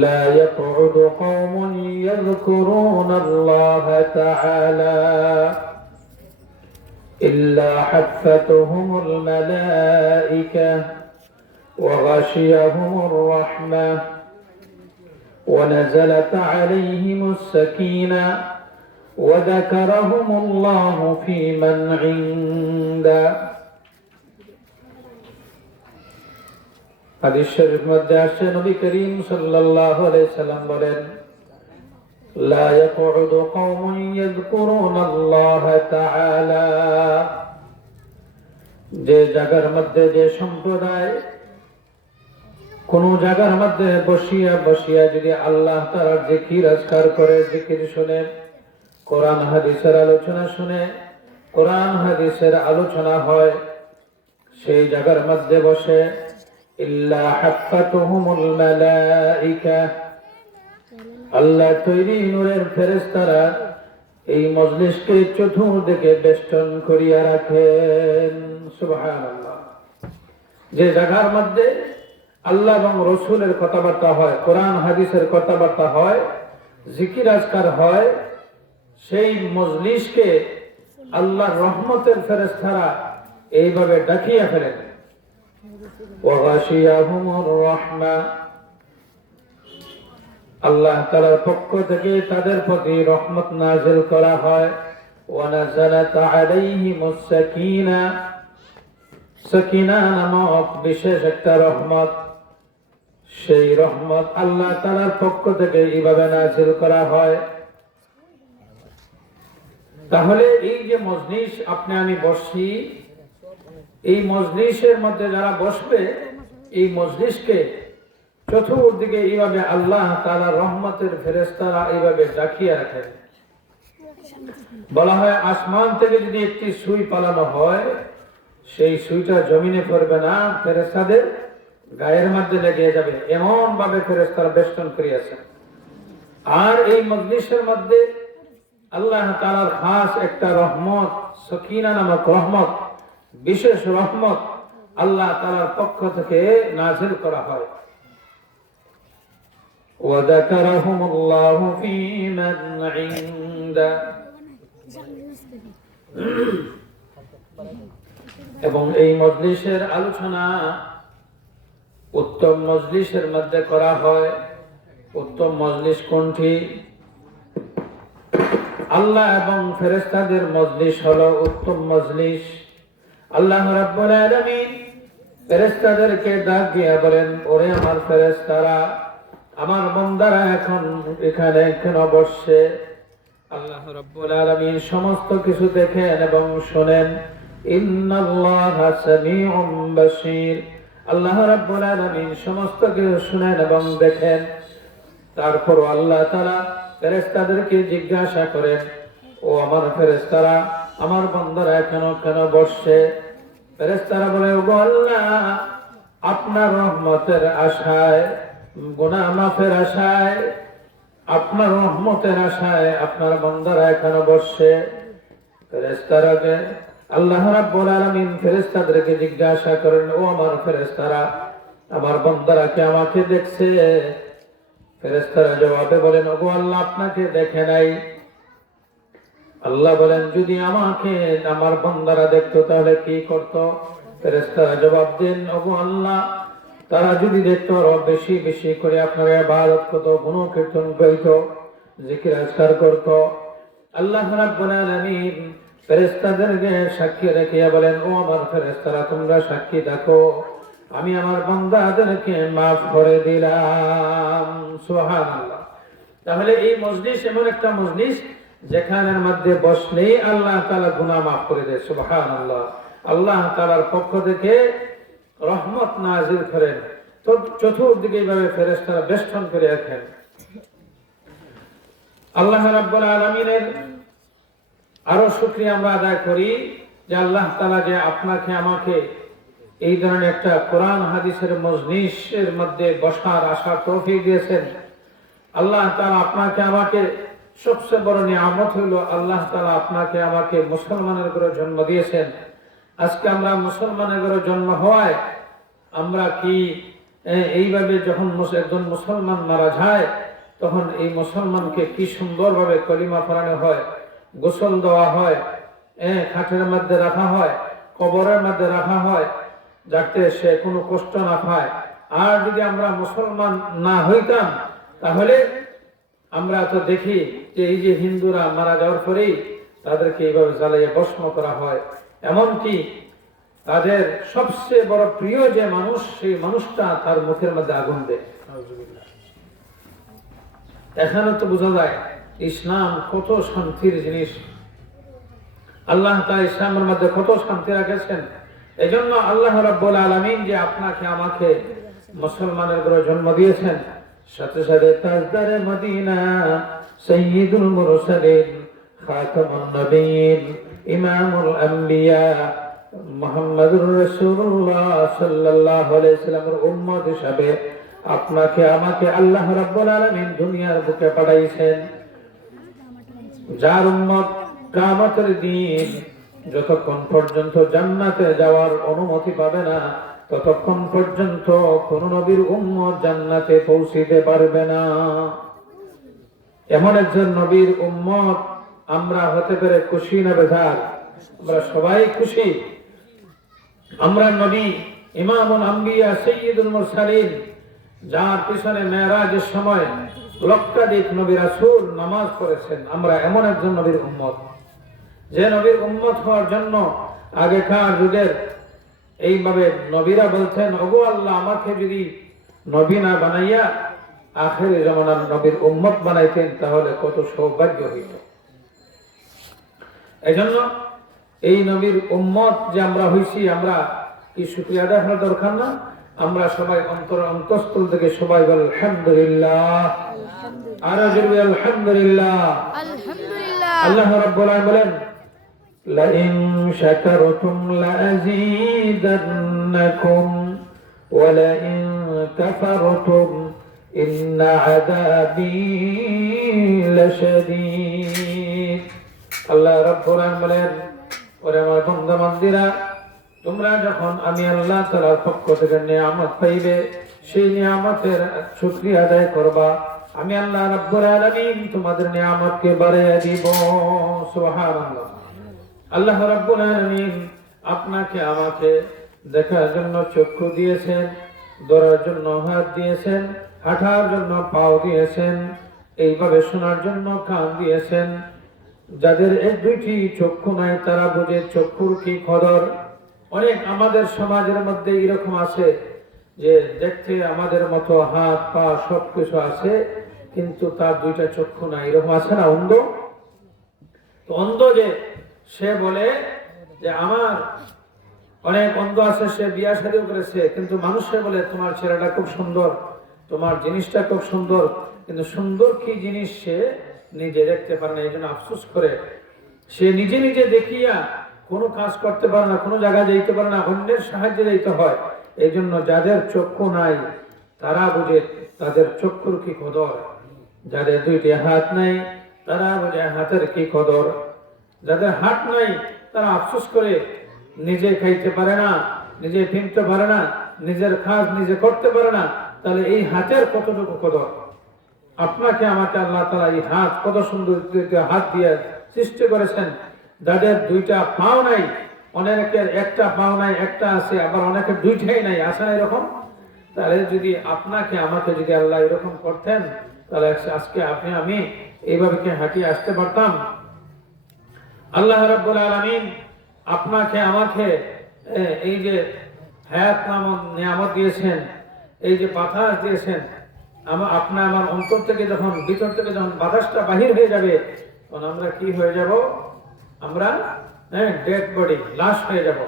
لا يقعد قوم يذكرون الله تعالى إلا حفتهم الملائكة وغشيهم الرحمة ونزلت عليهم السكينة وذكرهم الله في من عنده হাদিস মধ্যে আসছে, নবী করিম সাল্লাল্লাহু আলাইহি সাল্লাম বলেন, লা ইয়াকুদু কওমুন ইয়াযকুরুনাল্লাহ তাআলা। যে জায়গার মধ্যে যে সম্প্রদায়, কোন জায়গার মধ্যে বসিয়া বসিয়া যদি আল্লাহ তাআলার জিকির আজকার করে, জিকির শুনে, কোরআন হাদিসের আলোচনা শুনে, কোরআন হাদিসের আলোচনা হয়, সেই জায়গার মধ্যে বসে ইল্লা হাফাতুহুমুল মালাইকা আল্লাহ তৈরি নূরের ফেরেশতারা এই মজলিসকে চতুর্দিকে বেষ্টন করিয়া রাখেন। যে জায়গার মধ্যে আল্লাহ এবং রসুলের কথাবার্তা হয়, কোরআন, হাদিসের কথাবার্তা হয়, জিকির আজকার হয়, সেই মজলিসকে আল্লাহ রহমতের ফেরেশতারা এইভাবে ডাকিয়া ফেলেন। وغشيهم الرحمة আল্লাহ তালার পক্ষ থেকে তাদের প্রতি রহমত নাজিল করা হয় ونزلت عليهم السكينة সকিনা নামক বিশেষ একটা রহমত সেই রহমত আল্লাহ তালার পক্ষ থেকে এইভাবে নাজিল করা হয় তাহলে এই যে মজলিস আপনি আমি বসছি এই মজলিসের মধ্যে যারা বসবে, এই মজলিসকে চতুর্দিকে এইভাবে আল্লাহ তালা রহমতের ফেরেস্তারা এইভাবে ডাকিয়ে রাখেন বলা হয়, আসমান থেকে যদি একটি সুই পালানো হয়, সেই সুইটা জমিনে পড়বে না ফেরেস্তাদের গায়ের মধ্যে লেগে যাবে। এমন ভাবে ফেরেস্তারা বেষ্টন করিয়াছেন আর এই মজলিসের মধ্যে আল্লাহ তালার খাস একটা রহমত, সকিনা নামক রহমত বিশেষ রহমত আল্লাহ তালার পক্ষ থেকে নাজিল করা হয় وذكرهم الله في من عنده এবং এই মজলিসের আলোচনা উত্তম মজলিসের মধ্যে করা হয় উত্তম মজলিস কোনটি আল্লাহ এবং ফেরেস্তাদের মজলিস হলো উত্তম মজলিস আল্লাহ রাব্বুল আলামিন ফেরেশতাদেরকে ডাক দিয়া বলেন, ওরে আমার ফেরেশতারা, আমার বান্দারা এখন এখানে কেন বসছে? আল্লাহ রাব্বুল আলামিন সমস্ত কিছু দেখেন এবং শুনেন, ইন্নাল্লাহা সামিউম বাসীর আল্লাহ রাব্বুল আলামিন সমস্ত কিছু শুনেন এবং দেখেন। তারপর আল্লাহ তাআলা ফেরেশতাদেরকে জিজ্ঞাসা করেন, ও আমার ফেরেশতারা আমার বন্ধরা কেন কেন বসছে? ফেরেস্তারা বলে আল্লাহ, আপনার রহমতের আশায়, গুনাহ মাফের আশায়, আপনার রহমতের আশায় আপনার বন্ধরা কেন বসছে। ফেরেস্তারাকে আল্লাহ রাব্বুল আলামিন ফেরেস্তাদেরকে জিজ্ঞাসা করেন, ও আমার ফেরেস্তারা আমার বন্ধরা কি আমাকে দেখছে? ফেরেস্তারা জবাবে বলেন, ওগো আল্লাহ, আপনাকে দেখে নাই। আল্লাহ বলেন, যদি আমাকে আমার বন্দারা দেখতো, তাহলে কি করত? ফেরেস্তারা জবাব দেন অবু আল্লাহ, তারা যদি দেখতো আরও বেশি বেশি করে আপনার ইবাদত করত গুণ কীর্তন করত, জিকির আজকার করত। আল্লাহ ফেরেশতাদেরকে সাক্ষী রেখে বলেন, ও আমার ফেরেস্তারা তোমরা সাক্ষী দেখো, আমি আমার বান্দাদেরকে মাফ করে দিলাম। সুবহানাল্লাহ। তাহলে এই মজলিস এমন একটা মজলিস যেখানের মধ্যে বসলেই আল্লাহ তালা গুনাহ মাফ করে দেয় সুবহান আল্লাহ আল্লাহ তালার পক্ষ থেকে রহমত নাজির করেন। চতুর্দিকে এইভাবে ফেরেস্তারা বেষ্টন করে রাখেন। আল্লাহ রাব্বুল আলামিনের আরও শুকরিয়া আমরা আদায় করি যে আল্লাহ তালা যে আপনাকে, আমাকে এই ধরনের একটা কোরআন, হাদিসের মজলিসের মধ্যে বসার আশার তৌফিক দিয়েছেন। আল্লাহ তালা আপনাকে, আমাকে সবচেয়ে বড় নিয়ামত হইল আল্লাহ তালা আপনাকে আমাকে মুসলমানের ঘরে জন্ম দিয়েছেন। আজকে আমরা মুসলমানের ঘরে জন্ম হওয়ায় আমরা কি এইভাবে যখন একজন মুসলমান মারা যায়, তখন এই মুসলমানকে কি সুন্দরভাবে কলিমা পড়ানো হয়, গোসল দেওয়া হয় খাটের মধ্যে রাখা হয়, কবরের মধ্যে রাখা হয়, যাতে সে কোনো কষ্ট না পায়। আর যদি আমরা মুসলমান না হইতাম, তাহলে আমরা তো দেখি যে এই যে হিন্দুরা মারা যাওয়ার পরেই তাদেরকে এইভাবে জ্বালিয়ে ভস্ম করা হয়। এমনকি তাদের সবচেয়ে বড় প্রিয় যে মানুষ, সেই মানুষটা তার মুখের মধ্যে আগুন দেয়। এখানে তো বোঝা যায়, ইসলাম কত শান্তির জিনিস। আল্লাহ তা ইসলামের মধ্যে কত শান্তি রাখেছেন। এই জন্য আল্লাহ রাব্বুল আলামিন যে আপনাকে, আমাকে মুসলমানের জন্ম দিয়েছেন আপনাকে, আমাকে আল্লাহ রাব্বুল দুনিয়ার বুকে পাঠাইছেন। যার উম্মত কামতের দিন, যতক্ষণ পর্যন্ত জান্নাতে যাওয়ার অনুমতি পাবে না ততক্ষণ পর্যন্ত কোন নবীর উম্মত জান্নাতে পৌঁছিতে পারবে না। এমন একজন নবীর উম্মত আমরা হতে পেরে খুশি না বেজার? আমরা সবাই খুশি। আমরা নবী, ইমামুল আম্বিয়া, সৈয়দুল মুরসালিন, যার পিছনে মেয়েরাজের সময় লক্ষাধিক নবী রাসূল নামাজ পড়েছেন, আমরা এমন একজন নবীর উম্মত। যে নবীর উম্মত হওয়ার জন্য আগেকার যুগের এইভাবে নবীরা বলছেন ওগো আল্লাহ আমাকে যদি নবী না বানাইয়া আখের জমানার নবীর উম্মত বানাইতেন তাহলে কত সৌভাগ্য হইত। এজন্য এই নবীর উম্মত যে আমরা হইছি আমরা কি শুক্রিয়া আদায় হওয়ার দরকার না? আমরা সবাই অন্তর অন্তঃস্থল থেকে সবাই বল আলহামদুলিল্লাহ। আর আলহামদুলিল্লাহ। আলহামদুলিল্লাহ। আল্লাহ রাব্বুল আলামিন বলেন لئن شكرتم لأزيدنكم ولئن كفرتم إن عذابي لشديد আল্লাহ রাব্বুল আলামিন বলেন ওরে আমার বন্ধু বান্ধবীরা তোমরা যখন আমি আল্লাহ তাআলার পক্ষ থেকে নিয়ামত পাইবে সেই নিয়ামতের শুকরিয়া আদায় করবা আমি আল্লাহ রাব্বুল আলামিন তোমাদের নিয়ামতকে বাড়িয়ে দিব সুবহানাল্লাহ আল্লাহ রাব্বুল আলামিন আপনাকে আমাকে দেখার জন্য চক্ষু দিয়েছেন, ধরার জন্য হাত দিয়েছেন, হাঁটার জন্য পাও দিয়েছেন, এইভাবে শোনার জন্য কান দিয়েছেন। যাদের এক দুইটি চক্ষু নাই, তারা বোঝে চক্ষুর কি কদর। অনেক আমাদের সমাজের মধ্যে এরকম আছে যে দেখতে আমাদের মতো হাত, পা সব কিছু আছে, কিন্তু তার দুইটা চক্ষু নাই। এরকম আছে না অন্ধ? তো অন্ধ যে সে বলে যে আমার অনেক অন্ধ আছে, সে বিয়া শাদিও করেছে, কিন্তু মানুষে বলে, তোমার ছেলেটা খুব সুন্দর, তোমার জিনিসটা খুব সুন্দর। কিন্তু সুন্দর কি জিনিস সে নিজে দেখতে পারে না, এই জন্য আফসোস করে। সে নিজে নিজে দেখিয়া কোনো কাজ করতে পারে না, কোনো জায়গায় যাইতে পারে না, অন্যের সাহায্যে যাইতে হয়। এই জন্য যাদের চক্ষু নাই, তারা বুঝে তাদের চক্ষুর কি কদর। যাদের দুইটি হাত নাই, তারা বুঝে হাতের কি কদর। যাদের হাত নাই, তারা আফসোস করে নিজে খাইতে পারে না, নিজে কিনতে পারে না, নিজের কাজ নিজে করতে পারে না, তাহলে এই হাতের কতটুকু কদর? আপনাকে আমাকে আল্লাহ তালা এই হাত কত সুন্দর হাত দিয়ে সৃষ্টি করেছেন। যাদের দুইটা পাও নাই, অনেকের একটা পাও নাই, একটা আছে, আবার অনেকের দুইটাই নাই, আছে না এরকম? তাহলে যদি আপনাকে, আমাকে যদি আল্লাহ এরকম করতেন, তাহলে আজকে আপনি, আমি এইভাবে হাঁটিয়ে আসতে পারতাম? আল্লাহ রাব্বুল আলামিন আপনাকে, আমাকে এই যে হায়াত নামক নিয়ামত দিয়েছেন, এই যে বাতাস দিয়েছেন আমার আপনা, আমার অন্তর থেকে যখন, ভিতর থেকে যখন বাতাসটা বাহির হয়ে যাবে, তখন আমরা কি হয়ে যাব? আমরা হ্যাঁ ডেড বডি লাশ হয়ে যাব।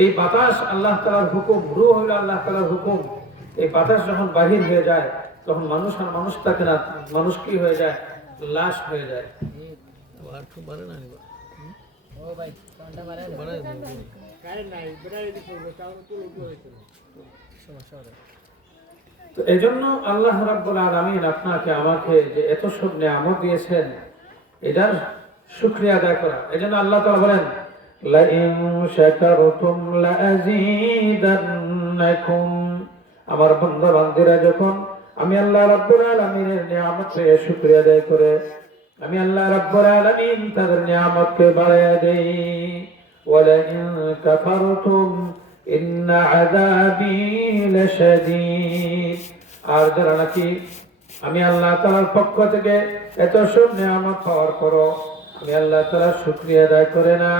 এই বাতাস আল্লাহ তালার হুকুম রু হইল আল্লাহ তালার হুকুম। এই বাতাস যখন বাহির হয়ে যায়, তখন মানুষ আর মানুষ থাকে না, মানুষ কি হয়ে যায়? লাশ হয়ে যায়। তো এই জন্য আল্লাহ রাব্বুল আপনাকে, আমাকে যে এত সব নিয়ামত দিয়েছেন, এটার শুকরিয়া আদায় করা। আল্লাহ বলেন শাকারতুম আমার বন্ধু বান্ধীরা যখন আমি আল্লাহ রাব্বুল আলামিনের নিয়ামতকে শুকরিয়া আদায় করে আমি আল্লাহ রাব্বুল আলামিন তাদের নিয়ামতকে বাড়ায় দেই। ওয়ালাইন কাফারতুম, ইন্ন আযাবি লাশাদীদ। আর যারা নাকি আমি আল্লাহ তাআলার পক্ষ থেকে এত সব নিয়ামত পাওয়ার পরও আমি আল্লাহ তাআলার শুকরিয়া আদায় করে না,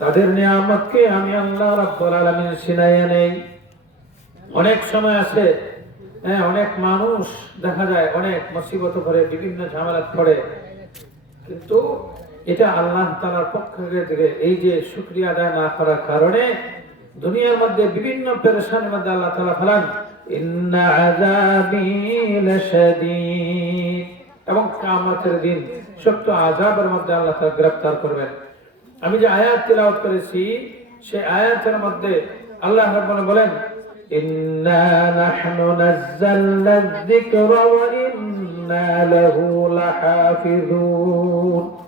তাদের নিয়ামতকে আমি আল্লাহ রাব্বুল আলামিন সিনাইয়া নেই। অনেক সময় আছে হ্যাঁ অনেক মানুষ দেখা যায়, অনেক মুসিবত করে, বিভিন্ন ঝামেলা পড়ে কিন্তু এটা আল্লাহ তালার পক্ষ থেকে এই যে শুক্রিয়া আদায় না করার কারণে দুনিয়ার মধ্যে বিভিন্ন পেরেশানির মধ্যে আল্লাহ তালা ফেলান এবং কিয়ামতের দিন সত্য আযাবের মধ্যে আল্লাহ তাআলা গ্রেফতার করবেন। আমি যে আয়াত তিলাওয়াত করেছি, সেই আয়াতের মধ্যে আল্লাহ বলেন إنا نحن نزلنا الذكر وإنا له لحافظون